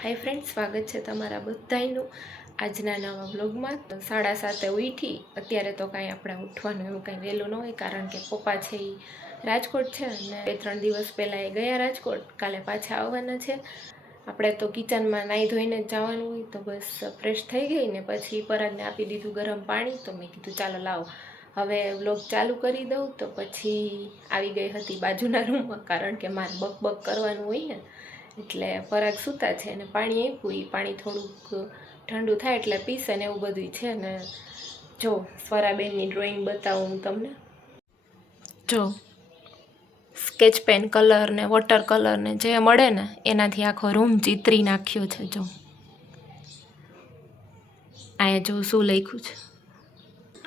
હાય friend સ્વાગત છે તમારા બધાયનું આજના નવા બ્લોગમાં સાડા સાતે ઉઠી અત્યારે તો કાંઈ આપણે ઉઠવાનું એવું કાંઈ વહેલું ન હોય, કારણ કે પપ્પા છે એ રાજકોટ છે અને બે ત્રણ દિવસ પહેલાં એ ગયા રાજકોટ, કાલે પાછા આવવાના છે. આપણે તો કિચનમાં નાહી ધોઈને જ જવાનું હોય, તો બસ ફ્રેશ થઈ ગઈ ને પછી પરાગને આપી દીધું ગરમ પાણી, તો મેં કીધું ચાલો લાવો. હવે બ્લોગ ચાલુ કરી દઉં, તો પછી આવી ગઈ હતી બાજુના રૂમમાં કારણ કે મારે બક બક કરવાનું હોય ને એટલે પરાગ સૂતા છે અને પાણી આપ્યું એ પાણી થોડુંક ઠંડુ થાય એટલે પીસે ને એવું બધું છે ને જો, સ્વરાબેનની ડ્રોઈંગ બતાવું હું તમને. જો સ્કેચ પેન કલર ને વોટર કલર ને જે મળે ને, એનાથી આખો રૂમ ચિતરી નાખ્યો છે, જો. અહીંયા જો શું લખ્યું છે.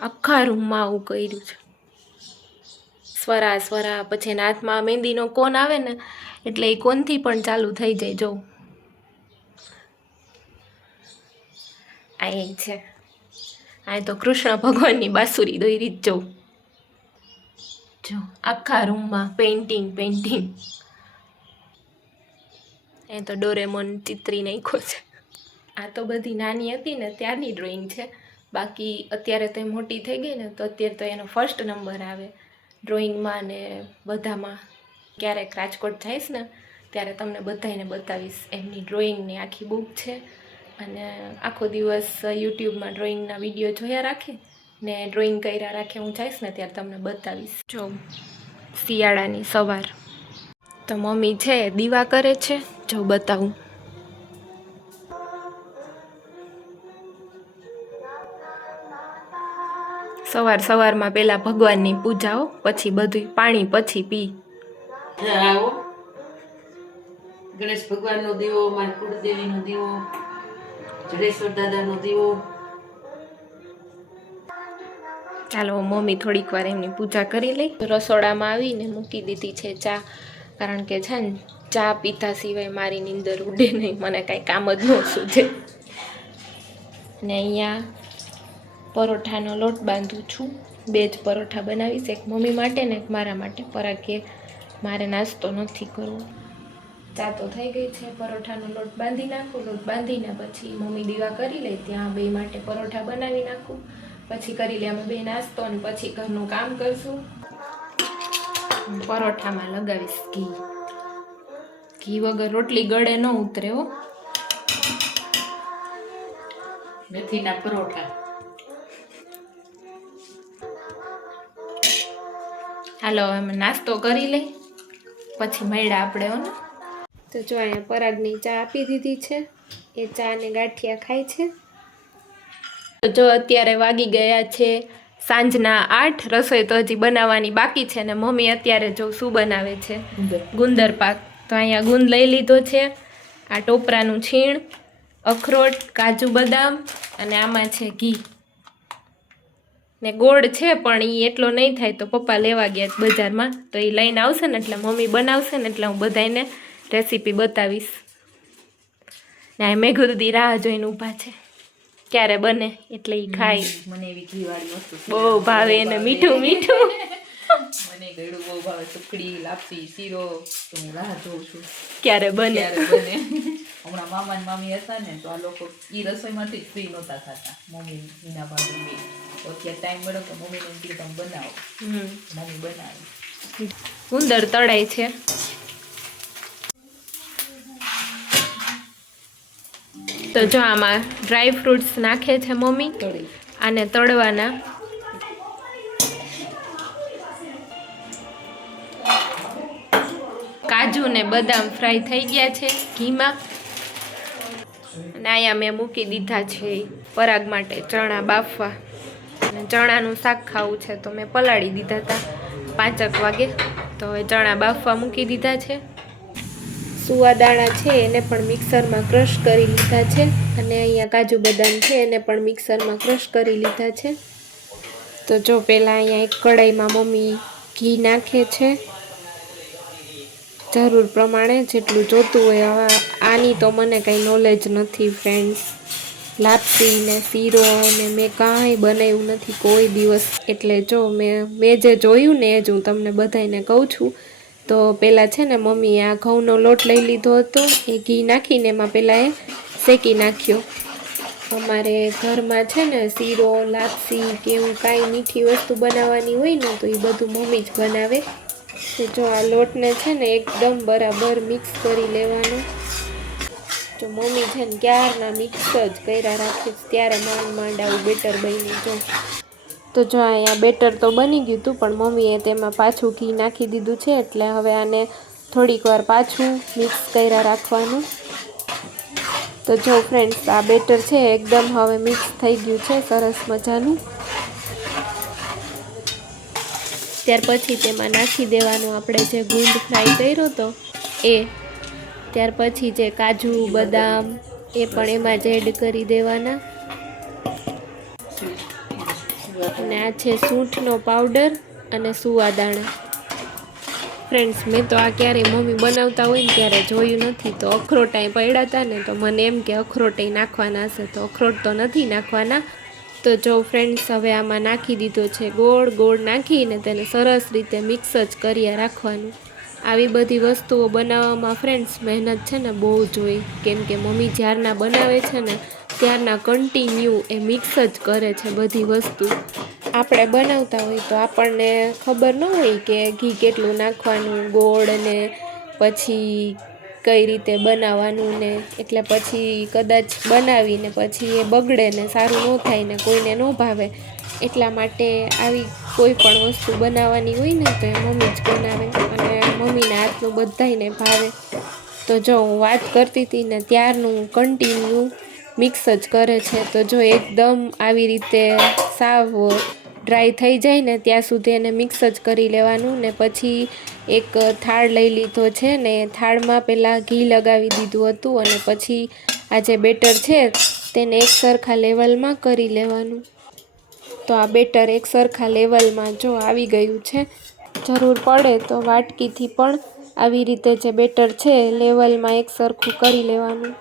આખા રૂમમાં આવું કર્યું છે. સ્વરા સ્વરા, પછી એના હાથમાં મહેંદીનો કોન આવે ને એટલે એ કોનથી પણ ચાલુ થઈ જાય, જો. અહીં છે. આ તો કૃષ્ણ ભગવાનની બાંસુરી દોરી જ જોઉં જો, આખા રૂમમાં પેઇન્ટિંગ પેઇન્ટિંગ એ તો ડોરેમોન ચિત્રી નાખ્યો છે. આ તો બધી નાની હતી ને ત્યારની ડ્રોઈંગ છે. બાકી અત્યારે તો મોટી થઈ ગઈ ને, તો અત્યારે તો એનો ફર્સ્ટ નંબર આવે. ડ્રોઈંગમાં ને બધામાં. ક્યારેક રાજકોટ જઈશ ને, ત્યારે તમને બધાને બતાવીશ એમની ડ્રોઈંગની આખી બુક છે. અને આખો દિવસ યુટ્યુબમાં ડ્રોઈંગના વીડિયો જોયા રાખે ને ડ્રોઈંગ કર્યા રાખે હું જઈશ ને ત્યારે તમને બતાવીશ. જો, શિયાળાની સવાર. તો મમ્મી છે, દીવા કરે છે. જો, બતાવું. સવાર સવારમાં પહેલાં ભગવાનની પૂજાઓ, પછી બધું પાણી, પછી પી. આવો? ગણેશ ભગવાનનો દીવો, મારી કુળદેવીનો દીવો, જડેશ્વર દાદાનો દીવો. ચાલો, મમ્મી થોડીક વાર એમની પૂજા કરી લઈ. રસોડામાં આવીને મૂકી દીધી છે ચા. કારણ કે છે ને, ચા પીતા સિવાય મારી નીંદર ઉડે નહીં. મને કાંઈ કામ જ ન સૂજે ને અહીંયા પરોઠાનો લોટ બાંધું છું. બે જ પરોઠા બનાવીશ, એક મમ્મી માટે ને એક મારા માટે. પરા કે મારે નાસ્તો નથી કરવો. ચા તો થઈ ગઈ છે પરોઠાનો લોટ બાંધી નાખું લોટ બાંધીને પછી મમ્મી દીવા કરી લે ત્યાં બે માટે પરોઠા બનાવી નાખું પછી કરી લે અમે બે નાસ્તો અને પછી ઘરનું કામ કરશું. પરોઠામાં લગાવીશ ઘી. ઘી વગર રોટલી ગળે ન ઉતરે હો. મેથીના પરોઠા. હાલો અમે નાસ્તો કરી લઈ. પછી મળ્યા આપણે હો તો જો અહીંયા પરાગની ચા આપી દીધી છે. એ ચા ને ગાંઠિયા ખાય છે. તો જો અત્યારે વાગી ગયા છે સાંજના આઠ. રસોઈ તો હજી બનાવવાની બાકી છે ને મમ્મી અત્યારે જો શું બનાવે છે. ગુંદર પાક. તો અહીંયા ગુંદ લઈ લીધો છે. આ ટોપરાનું છીણ અખરોટ કાજુ બદામ અને આમાં છે ઘી. ને ગોળ છે પણ એ એટલો નહીં થાય તો પપ્પા લેવા ગયા બજારમાં. તો એ લઈને આવશે ને એટલે મમ્મી બનાવશે ને એટલે હું બધાને રેસીપી બતાવીશ. ને આ મેઘુદી રાહ જોઈને ઊભા છે. ક્યારે બને એટલે એ ખાય. મને એવી ઘીવાળી વસ્તુ બહુ ભાવે એને મીઠું મીઠું. મને ગળું બહુ ભાવે સુખડી લાપસી શીરો. તો હું રાહ જોઉં છું. ક્યારે બને. બને. હમણાં મામા ને મામી હતા ને તો આ લોકો એ રસોઈમાંથી જ ફ્રી નહોતા થતા. મમ્મી મીના ભાભી અત્યારે ટાઈમ મળ્યો તો મમ્મીને કીધું તમે બનાવો. મમ્મી બનાવી. ઉંદર તળાય છે. તો જો આમાં ડ્રાય ફ્રૂટ્સ નાખે છે મમ્મી તળી. આને તળવાના. કાજુ ને બદામ ફ્રાય થઈ ગયા છે ઘીમાં. અને અહીંયા મેં મૂકી દીધા છે પરાગ માટે ચણા બાફવા. અને ચણાનું શાક ખાવું છે તો મેં પલાળી દીધા હતા પાંચક વાગે. તો હવે ચણા બાફવા મૂકી દીધા છે. સુવા દાણા છે એને પણ મિક્સરમાં ક્રશ કરી લીધા છે અને અહીંયા કાજુ બદામ છે એને પણ મિક્સરમાં ક્રશ કરી લીધા છે. તો જો પહેલાં અહીંયા એક કઢાઈમાં મમ્મી ઘી નાખે છે. જરૂર પ્રમાણે જેટલું જોતું હોય આની તો મને કંઈ નોલેજ નથી ફ્રેન્ડ્સ લાપસી ને શીરો ને મેં કાંઈ બનાવ્યું નથી કોઈ દિવસ. એટલે જો મેં મેં જે જોયું ને એ જ હું તમને બધાને કહું છું. તો પહેલાં છે ને મમ્મીએ આ ઘઉંનો લોટ લઈ લીધો હતો. એ ઘી નાખીને એમાં પહેલાં એ શેકી નાખ્યો. અમારે ઘરમાં છે ને શીરો, લાપસી કે એવું કાંઈ મીઠી વસ્તુ બનાવવાની હોય ને તો એ બધું મમ્મી જ બનાવે. જો આ લોટને છે ને એકદમ બરાબર મિક્સ કરી લેવાનું. જો મમ્મી છે ને ક્યારના મિક્સ જ કર્યા રાખીશ, ત્યારે માંડ માંડ આવું બેટર બની જો તો જો અહીંયા બેટર તો બની ગયું હતું પણ મમ્મીએ તેમાં પાછું ઘી નાખી દીધું છે, એટલે હવે આને થોડીક વાર પાછું મિક્સ કર્યા રાખવાનું. તો જો ફ્રેન્ડ્સ આ બેટર છે, એકદમ હવે મિક્સ થઈ ગયું છે, સરસ મજાનું. ત્યાર પછી તેમાં નાખી દેવાનું આપણે જે ગુંદ ફ્રાય કર્યો હતો એ ત્યાર પછી જે કાજુ, બદામ એ પણ એમાં જ એડ કરી દેવાના. અને આ છે સૂંઠનો પાવડર અને સુવાદાણા ફ્રેન્ડ્સ મેં તો આ ક્યારેય મમ્મી બનાવતા હોય ને ત્યારે જોયું નથી. તો અખરોટા પડ્યા હતા ને તો મને એમ કે અખરોટ નાખવાના હશે. તો અખરોટ તો નથી નાખવાના. તો જો ફ્રેન્ડ્સ હવે આમાં નાખી દીધો છે ગોળ. ગોળ નાખીને તેને સરસ રીતે મિક્સ જ કર્યા રાખવાનું. આવી બધી વસ્તુઓ બનાવવામાં ફ્રેન્ડ્સ મહેનત છે ને બહુ જ હોય. કેમ કે મમ્મી જ્યારના બનાવે છે ને ત્યારના કન્ટિન્યુ એ મિક્સ જ કરે છે બધી વસ્તુ. આપણે બનાવતા હોય તો આપણને ખબર ન હોય કે ઘી કેટલું નાખવાનું, ગોળ ને પછી કઈ રીતે બનાવવાનું ને એટલે પછી કદાચ બનાવીને પછી એ બગડે ને સારું ન થાય ને કોઈને ન ભાવે. એટલા માટે આવી કોઈ પણ વસ્તુ બનાવવાની હોય ને તો એ મમ્મી જ બનાવે અને મમ્મીના હાથનું બધાને ભાવે. તો જો હું વાત કરતી હતી ને ત્યારનું કન્ટિન્યુ મિક્સ જ કરે છે. તો જો એકદમ આવી રીતે સાવ ડ્રાય થઈ જાય ને ત્યાં સુધી એને મિક્સ જ કરી લેવાનું ને પછી એક થાળ લઈ લીધો છે ને થાળમાં પહેલાં ઘી લગાવી દીધું હતું અને પછી આ જે બેટર છે તેને એક સરખા લેવલમાં કરી લેવાનું. તો આ બેટર એક સરખા લેવલમાં જો આવી ગયું છે. જરૂર પડે તો વાટકીથી પણ આવી રીતે જે બેટર છે, લેવલમાં એક સરખું કરી લેવાનું.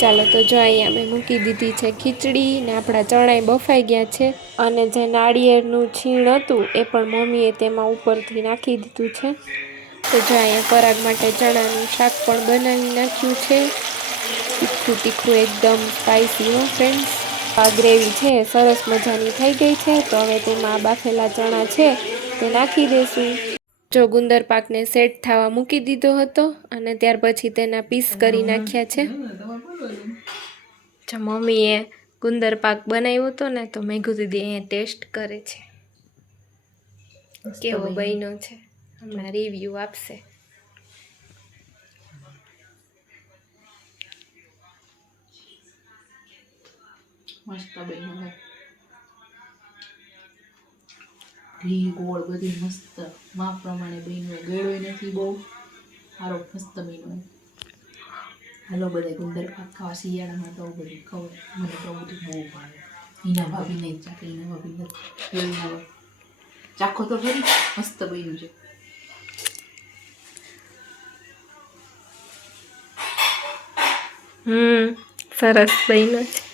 ચાલો તો જો અહીંયા મેં મૂકી દીધી છે ખીચડી ને આપણા ચણાઈ બફાઈ ગયા છે અને જે નાળિયેરનું છીણ હતું એ પણ મમ્મીએ તેમાં ઉપરથી નાખી દીધું છે. તો જો અહીંયા પરાગ માટે ચણાનું શાક પણ બનાવી નાખ્યું છે. તીખું તીખું એકદમ સ્પાઇસી હો ફ્રેન્ડ્સ આ ગ્રેવી છે, સરસ મજાની થઈ ગઈ છે. તો હવે તેમાં બાફેલા ચણા છે તે નાખી દઈશું જો ગુંદર પાકને સેટ થવા મૂકી દીધો હતો અને ત્યાર પછી તેના પીસ કરી નાખ્યા છે. જો મમ્મીએ ગુંદર પાક બનાવ્યો હતો ને તો મેઘુ દીદી અહીંયા ટેસ્ટ કરે છે. કેવો બન્યો. છે. હમણાં રિવ્યૂ આપશે. મસ્ત બન્યું. ઘી ગોળ બધી મસ્ત માપ પ્રમાણે બન્યું ગળ્યો નથી બહુ. સારો મસ્ત બન્યો. હાલો બધા ગુંદર પાક ખાવા શિયાળામાં તો બધું ખબર મને તો બધું બહુ ભાવે. હિના ભાભી નહીં ચાખે હિના ભાભી નથી. ચાખો તો ખરી. મસ્ત બન્યું છે. હમ, સરસ બન્યું છે.